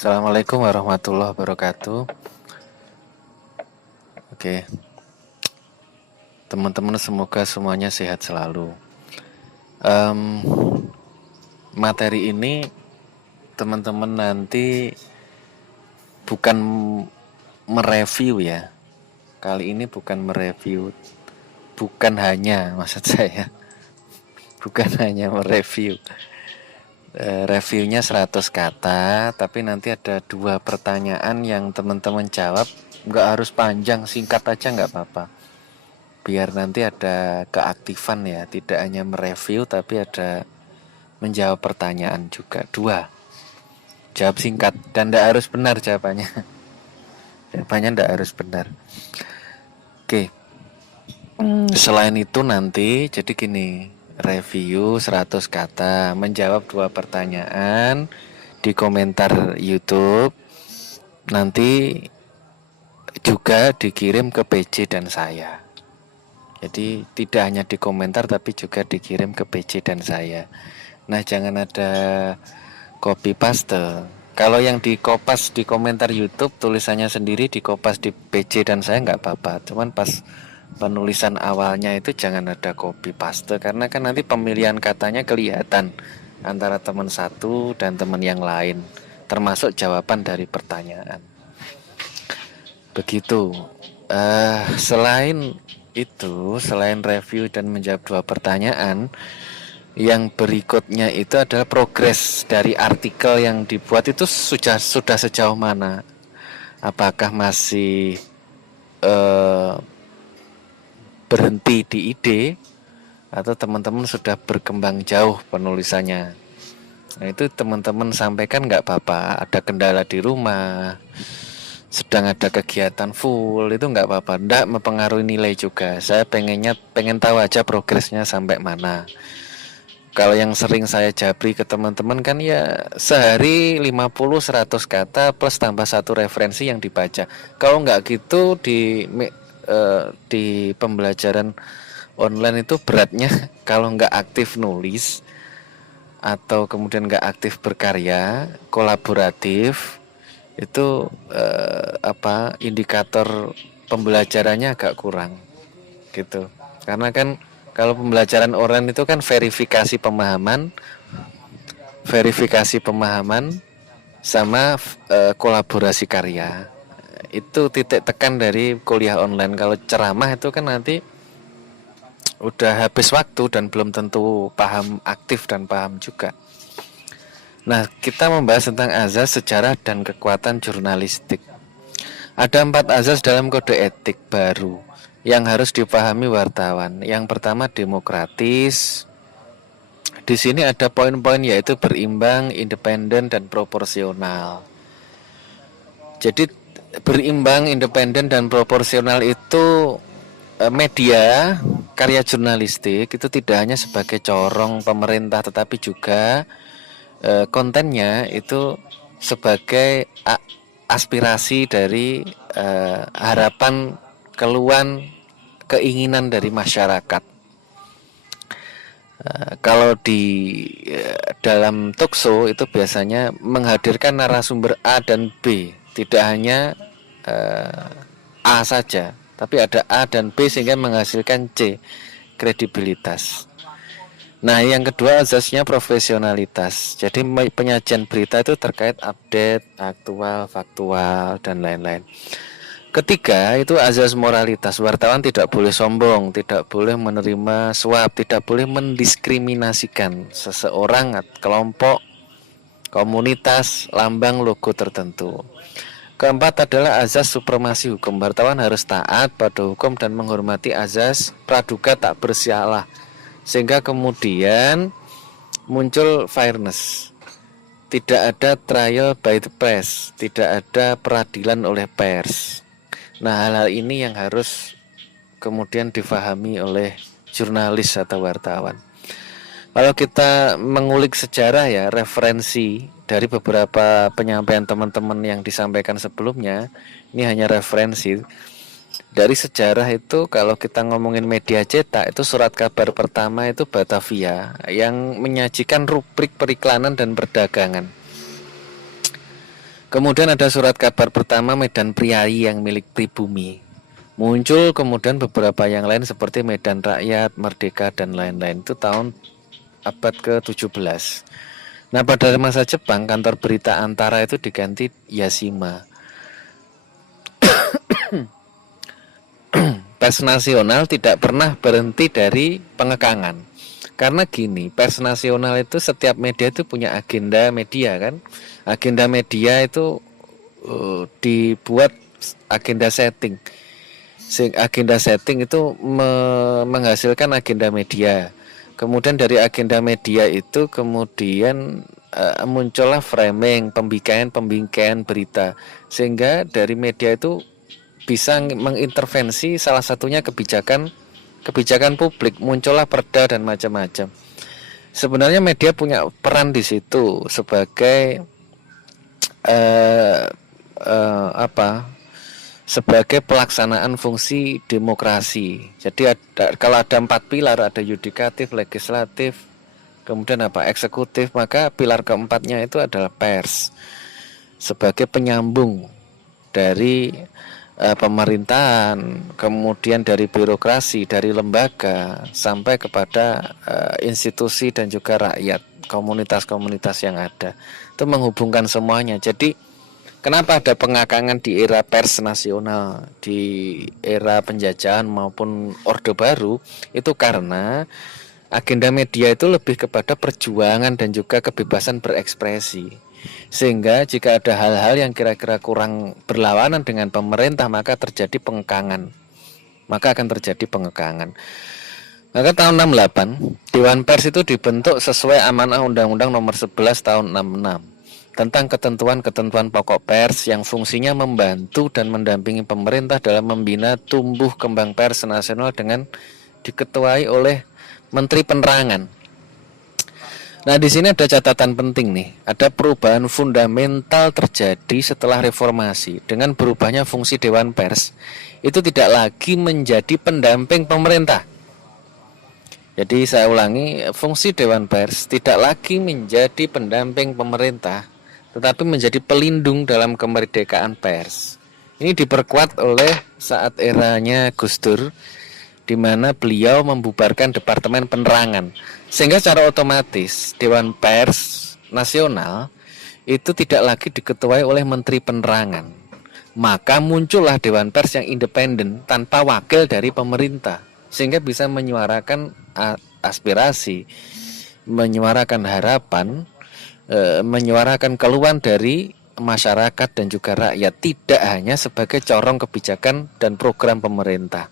Assalamualaikum warahmatullahi wabarakatuh. Oke, teman-teman semoga semuanya sehat selalu. Em, Materi ini teman-teman nanti bukan mereview ya. Kali ini bukan mereview, bukan hanya maksud saya, bukan hanya mereview. Reviewnya 100 kata, tapi nanti ada 2 pertanyaan yang teman-teman jawab. Nggak harus panjang, singkat aja nggak apa-apa. Biar nanti ada keaktifan ya, tidak hanya mereview tapi ada menjawab pertanyaan juga. 2, jawab singkat dan tidak harus benar jawabannya. Jawabannya tidak harus benar. Oke, selain itu nanti jadi gini, review 100 kata, menjawab 2 pertanyaan di komentar YouTube. Nanti juga dikirim ke PJ dan saya. Jadi tidak hanya di komentar tapi juga dikirim ke PJ dan saya. Nah, jangan ada copy paste. Kalau yang di kopas di komentar YouTube tulisannya sendiri, di kopas di PJ dan saya nggak apa-apa. Cuman pas penulisan awalnya itu jangan ada copy paste karena kan nanti pemilihan katanya kelihatan antara teman satu dan teman yang lain, termasuk jawaban dari pertanyaan. Begitu. Selain itu, selain review dan menjawab 2 pertanyaan, yang berikutnya itu adalah progres dari artikel yang dibuat itu sudah sejauh mana? Apakah masih eh, berhenti di ide atau teman-teman sudah berkembang jauh penulisannya? Nah, itu teman-teman sampaikan nggak apa-apa. Ada kendala di rumah, sedang ada kegiatan full, itu nggak apa-apa, nggak mempengaruhi nilai juga. Saya pengen tahu aja progresnya sampai mana. Kalau yang sering saya jabri ke teman-teman kan ya sehari 50-100 kata plus tambah 1 referensi yang dibaca. Kalau nggak gitu di pembelajaran online itu beratnya kalau nggak aktif nulis atau kemudian nggak aktif berkarya kolaboratif itu indikator pembelajarannya agak kurang gitu. Karena kan kalau pembelajaran online itu kan verifikasi pemahaman sama kolaborasi karya. Itu titik tekan dari kuliah online. Kalau ceramah itu kan nanti udah habis waktu dan belum tentu paham aktif dan paham juga. Nah, kita membahas tentang azas, sejarah, dan kekuatan jurnalistik. Ada 4 azas dalam kode etik baru yang harus dipahami wartawan. Yang pertama demokratis. Di sini ada poin-poin yaitu berimbang, independen, dan proporsional. Jadi berimbang, independen, dan proporsional itu media karya jurnalistik itu tidak hanya sebagai corong pemerintah tetapi juga kontennya itu sebagai aspirasi dari harapan, keluhan, keinginan dari masyarakat. Kalau di dalam talkshow itu biasanya menghadirkan narasumber A dan B, tidak hanya A saja, tapi ada A dan B sehingga menghasilkan C, kredibilitas. Nah, yang kedua azasnya profesionalitas. Jadi penyajian berita itu terkait update, aktual, faktual, dan lain-lain. Ketiga itu azas moralitas. Wartawan tidak boleh sombong, tidak boleh menerima suap, tidak boleh mendiskriminasikan seseorang, kelompok, komunitas, lambang, logo tertentu. Keempat adalah azas supremasi hukum. Wartawan harus taat pada hukum dan menghormati azas praduga tak bersalah. Sehingga kemudian muncul fairness. Tidak ada trial by the press, tidak ada peradilan oleh pers. Nah, hal-hal ini yang harus kemudian difahami oleh jurnalis atau wartawan. Kalau kita mengulik sejarah ya, referensi dari beberapa penyampaian teman-teman yang disampaikan sebelumnya, ini hanya referensi. Dari sejarah itu kalau kita ngomongin media cetak itu surat kabar pertama itu Batavia yang menyajikan rubrik periklanan dan perdagangan. Kemudian ada surat kabar pertama Medan Priayi yang milik Pribumi. Muncul kemudian beberapa yang lain seperti Medan Rakyat, Merdeka, dan lain-lain. Itu tahun abad ke-17. Nah, pada masa Jepang, kantor berita Antara itu diganti Yashima. Pers nasional tidak pernah berhenti dari pengekangan. Karena gini, pers nasional itu setiap media itu punya agenda media kan. Agenda media itu dibuat agenda setting. Agenda setting itu menghasilkan agenda media. Kemudian dari agenda media itu kemudian muncullah framing, pembingkaian berita. Sehingga dari media itu bisa mengintervensi salah satunya kebijakan publik, muncullah perda dan macam-macam. Sebenarnya media punya peran di situ sebagai sebagai pelaksanaan fungsi demokrasi. Jadi kalau ada 4 pilar, ada yudikatif, legislatif, kemudian eksekutif, maka pilar keempatnya itu adalah pers sebagai penyambung dari pemerintahan, kemudian dari birokrasi, dari lembaga sampai kepada institusi dan juga rakyat, komunitas-komunitas yang ada. Itu menghubungkan semuanya. Jadi kenapa ada pengakangan di era pers nasional, di era penjajahan maupun Orde Baru? Itu karena agenda media itu lebih kepada perjuangan dan juga kebebasan berekspresi. Sehingga jika ada hal-hal yang kira-kira kurang berlawanan dengan pemerintah, maka terjadi pengekangan. Maka akan terjadi pengekangan. Maka tahun 68, Dewan Pers itu dibentuk sesuai amanah Undang-Undang Nomor 11 tahun 66 tentang ketentuan-ketentuan pokok pers yang fungsinya membantu dan mendampingi pemerintah dalam membina tumbuh kembang pers nasional dengan diketuai oleh Menteri Penerangan. Nah, di sini ada catatan penting nih. Ada perubahan fundamental terjadi setelah reformasi dengan berubahnya fungsi Dewan Pers. Itu tidak lagi menjadi pendamping pemerintah. Jadi saya ulangi, fungsi Dewan Pers tidak lagi menjadi pendamping pemerintah, tetapi menjadi pelindung dalam kemerdekaan pers. Ini diperkuat oleh saat eranya Gus Dur, di mana beliau membubarkan Departemen Penerangan, sehingga secara otomatis Dewan Pers Nasional itu tidak lagi diketuai oleh Menteri Penerangan. Maka muncullah Dewan Pers yang independen tanpa wakil dari pemerintah, sehingga bisa menyuarakan aspirasi, menyuarakan harapan, menyuarakan keluhan dari masyarakat dan juga rakyat, tidak hanya sebagai corong kebijakan dan program pemerintah.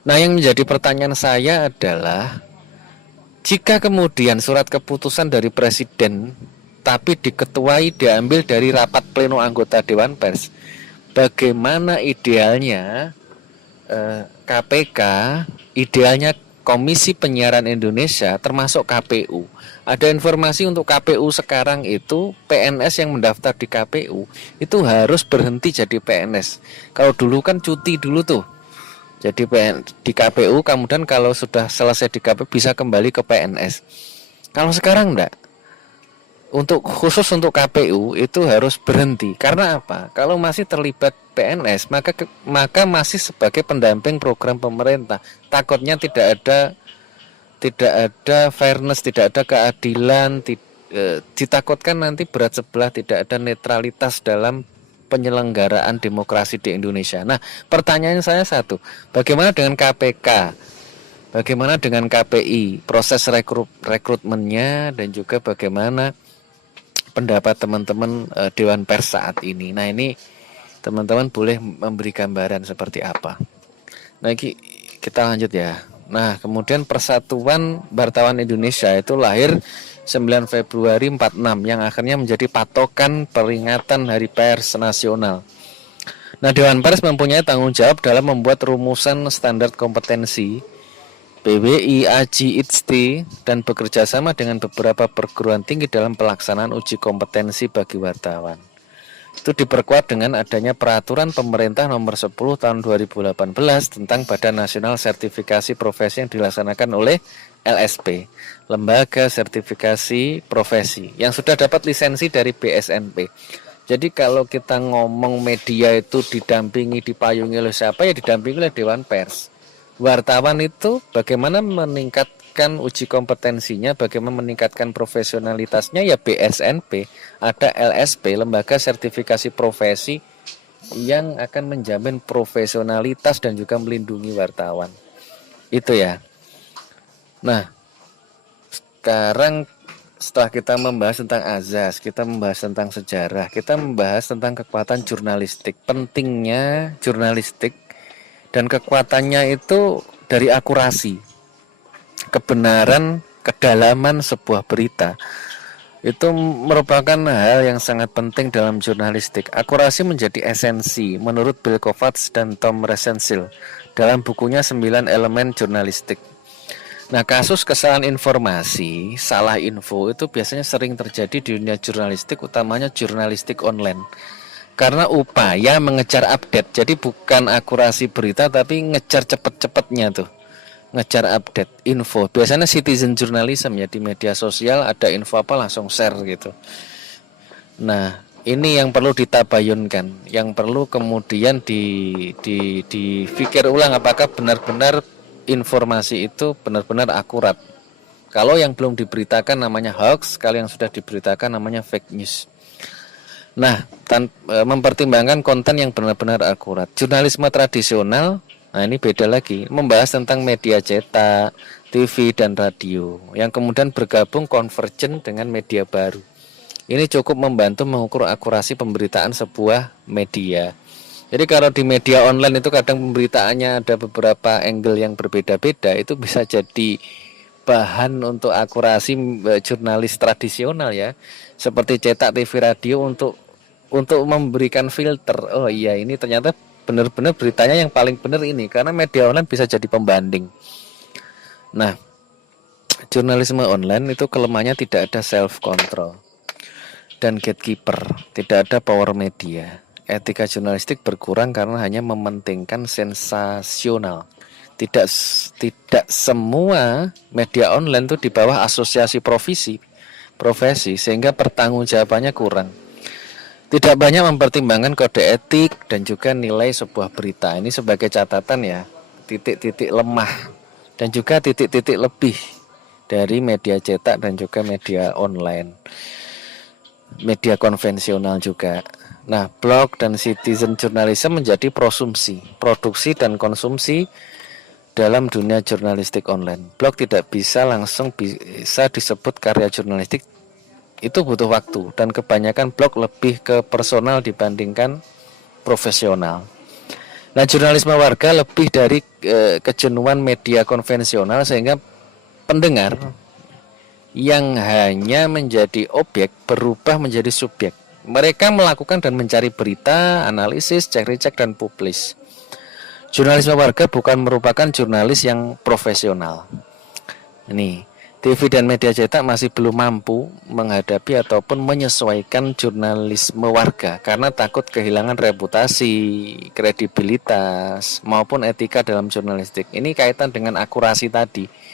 Nah, yang menjadi pertanyaan saya adalah, jika kemudian surat keputusan dari Presiden tapi diketuai diambil dari rapat pleno anggota Dewan Pers, bagaimana idealnya KPK, idealnya Komisi Penyiaran Indonesia, termasuk KPU? Ada informasi untuk KPU sekarang itu PNS yang mendaftar di KPU itu harus berhenti jadi PNS. Kalau dulu kan cuti dulu tuh. Jadi di KPU, kemudian kalau sudah selesai di KPU bisa kembali ke PNS. Kalau sekarang enggak. Khusus untuk KPU itu harus berhenti. Karena apa? Kalau masih terlibat PNS, maka masih sebagai pendamping program pemerintah. Takutnya tidak ada fairness, tidak ada keadilan, ditakutkan nanti berat sebelah, tidak ada netralitas dalam penyelenggaraan demokrasi di Indonesia. Nah, pertanyaan saya satu, bagaimana dengan KPK? Bagaimana dengan KPI? Proses rekrutmennya dan juga bagaimana pendapat teman-teman Dewan Pers saat ini. Nah, ini teman-teman boleh memberi gambaran seperti apa. Nah, kita lanjut ya. Nah, kemudian Persatuan Wartawan Indonesia itu lahir 9 Februari 46 yang akhirnya menjadi patokan peringatan Hari Pers Nasional. Nah, Dewan Pers mempunyai tanggung jawab dalam membuat rumusan standar kompetensi PBI, AJI, ITSTI, dan bekerja sama dengan beberapa perguruan tinggi dalam pelaksanaan uji kompetensi bagi wartawan. Itu diperkuat dengan adanya peraturan pemerintah nomor 10 tahun 2018 tentang Badan Nasional Sertifikasi Profesi yang dilaksanakan oleh LSP, Lembaga Sertifikasi Profesi, yang sudah dapat lisensi dari BSNP. Jadi kalau kita ngomong media itu didampingi, dipayungi oleh siapa, ya didampingi oleh Dewan Pers. Wartawan itu bagaimana meningkatkan uji kompetensinya, bagaimana meningkatkan profesionalitasnya, ya BSNP, ada LSP, Lembaga Sertifikasi Profesi, yang akan menjamin profesionalitas dan juga melindungi wartawan. Itu ya. Nah, sekarang setelah kita membahas tentang azas, kita membahas tentang sejarah, kita membahas tentang kekuatan jurnalistik, pentingnya jurnalistik dan kekuatannya itu dari akurasi, kebenaran, kedalaman sebuah berita. Itu merupakan hal yang sangat penting dalam jurnalistik. Akurasi menjadi esensi menurut Bill Kovacs dan Tom Rosenthal dalam bukunya 9 Elemen Jurnalistik. Nah, kasus kesalahan informasi, salah info itu biasanya sering terjadi di dunia jurnalistik, utamanya jurnalistik online. Karena upaya mengejar update, jadi bukan akurasi berita tapi ngejar cepet-cepetnya tuh. Ngejar update info. Biasanya citizen journalism ya, di media sosial ada info apa langsung share gitu. Nah, ini yang perlu ditabayunkan, yang perlu kemudian dipikir ulang apakah benar-benar informasi itu benar-benar akurat. Kalau yang belum diberitakan namanya hoax, kalau yang sudah diberitakan namanya fake news. Nah, mempertimbangkan konten yang benar-benar akurat. Jurnalisme tradisional, nah ini beda lagi, membahas tentang media cetak, TV dan radio, yang kemudian bergabung konvergen dengan media baru. Ini cukup membantu mengukur akurasi pemberitaan sebuah media. Jadi kalau di media online itu kadang pemberitaannya ada beberapa angle yang berbeda-beda, itu bisa jadi bahan untuk akurasi jurnalis tradisional ya, seperti cetak, TV, radio untuk memberikan filter. Oh iya, ini ternyata benar-benar beritanya yang paling benar ini, karena media online bisa jadi pembanding. Nah, jurnalisme online itu kelemahannya tidak ada self control dan gatekeeper, tidak ada power media. Etika jurnalistik berkurang karena hanya mementingkan sensasional. Tidak semua media online itu di bawah asosiasi profesi sehingga pertanggungjawabannya kurang. Tidak banyak mempertimbangkan kode etik dan juga nilai sebuah berita. Ini sebagai catatan ya, titik-titik lemah dan juga titik-titik lebih dari media cetak dan juga media online, media konvensional juga. Nah, blog dan citizen journalism menjadi produksi dan konsumsi dalam dunia jurnalistik online. Blog tidak bisa langsung bisa disebut karya jurnalistik, itu butuh waktu, dan kebanyakan blog lebih ke personal dibandingkan profesional. Nah, jurnalisme warga lebih dari kejenuhan media konvensional, sehingga pendengar yang hanya menjadi objek berubah menjadi subjek. Mereka melakukan dan mencari berita, analisis, cek recek dan publis. Jurnalisme warga bukan merupakan jurnalis yang profesional. Ini TV dan media cetak masih belum mampu menghadapi ataupun menyesuaikan jurnalisme warga karena takut kehilangan reputasi, kredibilitas maupun etika dalam jurnalistik. Ini kaitan dengan akurasi tadi.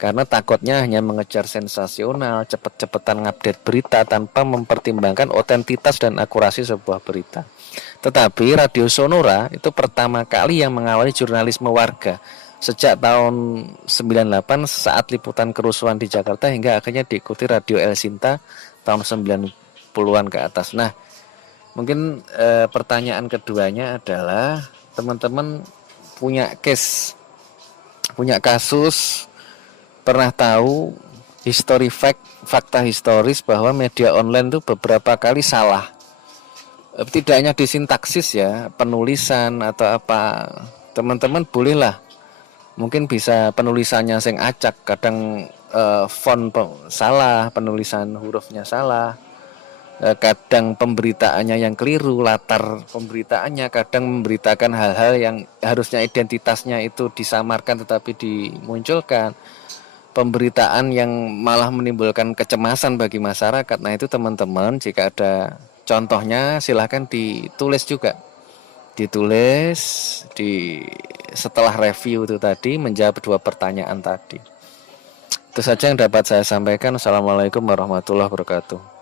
Karena takutnya hanya mengejar sensasional, cepet-cepetan ngupdate berita tanpa mempertimbangkan otentitas dan akurasi sebuah berita. Tetapi Radio Sonora itu pertama kali yang mengawali jurnalisme warga sejak tahun 98 saat liputan kerusuhan di Jakarta hingga akhirnya diikuti Radio El Sinta tahun 90-an ke atas. Nah, mungkin pertanyaan keduanya adalah teman-teman punya kasus, pernah tahu fakta historis bahwa media online itu beberapa kali salah. Tidak hanya di sintaksis ya, penulisan atau apa. Teman-teman bolehlah, mungkin bisa penulisannya sing acak, kadang font salah, penulisan hurufnya salah, kadang pemberitaannya yang keliru, latar pemberitaannya, kadang memberitakan hal-hal yang harusnya identitasnya itu disamarkan tetapi dimunculkan. Pemberitaan yang malah menimbulkan kecemasan bagi masyarakat. Nah, itu teman-teman jika ada contohnya silahkan ditulis juga. Setelah review itu tadi menjawab 2 pertanyaan tadi. Itu saja yang dapat saya sampaikan. Assalamualaikum warahmatullahi wabarakatuh.